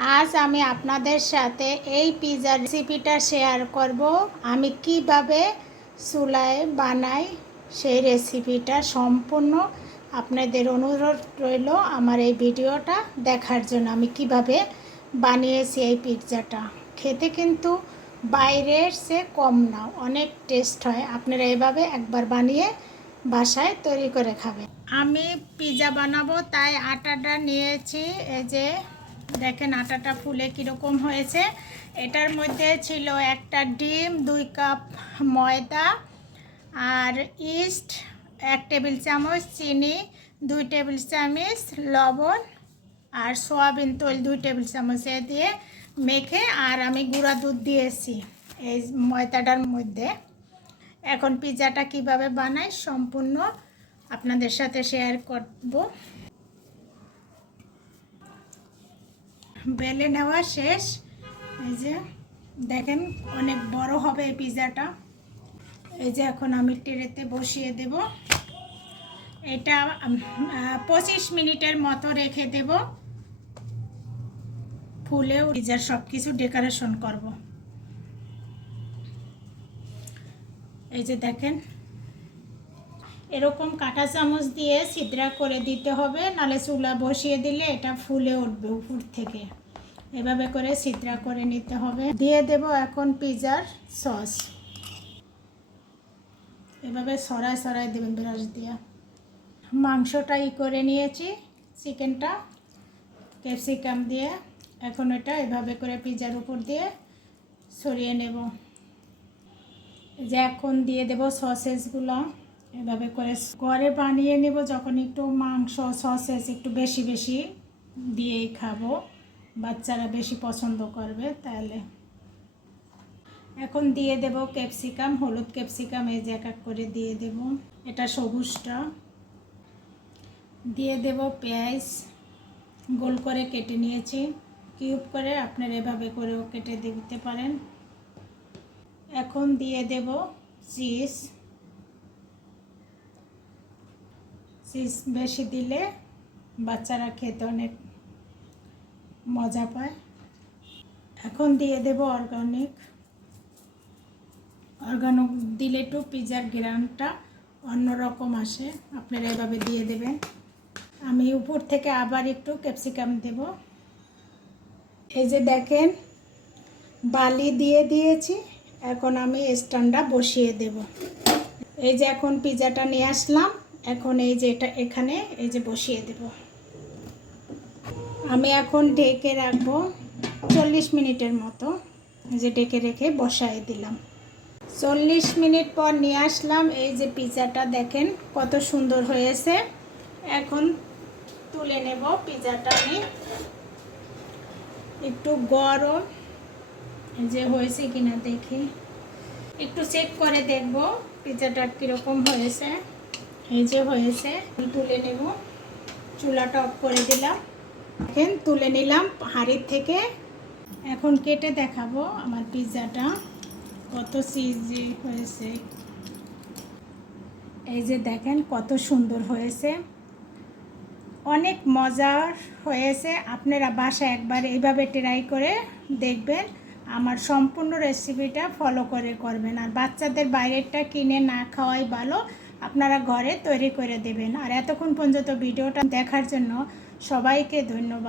আজ আমি আপনাদের সাথে এই পিৎজার রেসিপিটা শেয়ার করব। আমি কিভাবে চুলায় বানাই সেই রেসিপিটা সম্পূর্ণ আপনাদের অনুরোধ রইল আমার এই ভিডিওটা দেখার জন্য। আমি কিভাবে বানিয়েছি এই পিৎজাটা, খেতে কিন্তু বাইরের চেয়ে কম না, অনেক টেস্ট হয়। আপনারা এভাবে একবার বানিয়ে বাসায় তৈরি করে খাবেন। আমি পিৎজা বানাবো তাই আটাটা নিয়েছি। এই যে দেখেন আটাটা ফুলে কীরকম হয়েছে। এটার মধ্যে ছিল একটা ডিম, 2 কাপ ময়দা, আর ইস্ট 1 টেবিল চামচ, চিনি 2 টেবিল চামচ, লবণ আর সয়াবিন তেল 2 টেবিল চামচ দিয়ে মেখে, আর আমি গুঁড়া দুধ দিয়েছি এই ময়দাটার মধ্যে। এখন পিৎজাটা কিভাবে বানাই সম্পূর্ণ আপনাদের সাথে শেয়ার করব। বেলে নেওয়া শেষ। এই যে দেখেন অনেক বড় হবে এই পিৎজাটা। এই যে এখন আমি ট্রেতে বসিয়ে দেব। এটা 25 মিনিটের মতো রেখে দেব, ফুলেও পিৎজার সব কিছু ডেকোরেশন করব। এই যে দেখেন এরকম কাঁটা চামচ দিয়ে ছিদ্রা করে দিতে হবে, নালে চুলা বসিয়ে দিলে এটা ফুলে উঠবে উপর থেকে। এভাবে করে ছিদ্রা করে নিতে হবে। দিয়ে দেব এখন পিৎজার সস। এভাবে সরাই সরাই দেবেন ব্রাশ দিয়ে। মাংসটা করে নিয়েছি, চিকেনটা ক্যাপসিকাম দিয়ে। এখন এটা এভাবে করে পিৎজার উপর দিয়ে ছড়িয়ে নেব। যে এখন দিয়ে দেব সসেসগুলো। এভাবে করে ঘরে বানিয়ে নেব। যখন একটু মাংস সসেস একটু বেশি বেশি দিয়েই খাবো, বাচ্চারা বেশি পছন্দ করবে তাহলে। এখন দিয়ে দেব ক্যাপসিকাম, হলুদ ক্যাপসিকাম এই যে এক এক করে দিয়ে দেব। এটা সবুজটা দিয়ে দেব। পেঁয়াজ গোল করে কেটে নিয়েছি, কিউব করে, আপনারা এভাবে করেও কেটে দিতে পারেন। এখন দিয়ে দেব চিজ। চিজ বেশি দিলে বাচ্চারা খেতে অনেক মজা পায়। এখন দিয়ে দেব অর্গানিক দিলে একটু পিৎজার গ্রানটা অন্যরকম আসে। আপনারা এভাবে দিয়ে দেবেন। আমি উপর থেকে আবার একটু ক্যাপসিকাম দেব। এই যে দেখেন বালি দিয়ে দিয়েছি। এখন আমি স্ট্যান্ডটা বসিয়ে দেব। এই যে এখন পিৎজাটা নিয়ে আসলাম। এখন এই যে এটা এখানে এই যে বসিয়ে দেব। আমি এখন ঢেকে রাখবো 40 মিনিটের মতো। এই যে ঢেকে রেখে বসাই দিলাম। 40 মিনিট পর নিয়ে আসলাম। এই যে পিৎজাটা দেখেন কত সুন্দর হয়েছে। এখন তুলে নেব পিৎজাটা। আমি একটু গরম যে হয়েছে কিনা দেখি, একটু চেক করে দেখব পিৎজাটা কীরকম হয়েছে। এই যে হয়েছে, তুলে নেব। চুলাটা অফ করে দিলাম। এখন তুলে নিলাম হাঁড়ির থেকে। এখন কেটে দেখাবো আমার পিৎজাটা কত চিজি হয়েছে। এই যে দেখেন কত সুন্দর হয়েছে, অনেক মজার হয়েছে। আপনারা বাসায় একবার এইভাবে ট্রাই করে দেখবেন। আমার সম্পূর্ণ রেসিপিটা ফলো করে করবেন। আর বাচ্চাদের বাইরেরটা কিনে না খাওয়াই ভালো, আপনারা ঘরে তৈরি করে দেবেন। আর এতক্ষণ পর্যন্ত ভিডিওটা দেখার জন্য সবাইকে ধন্যবাদ।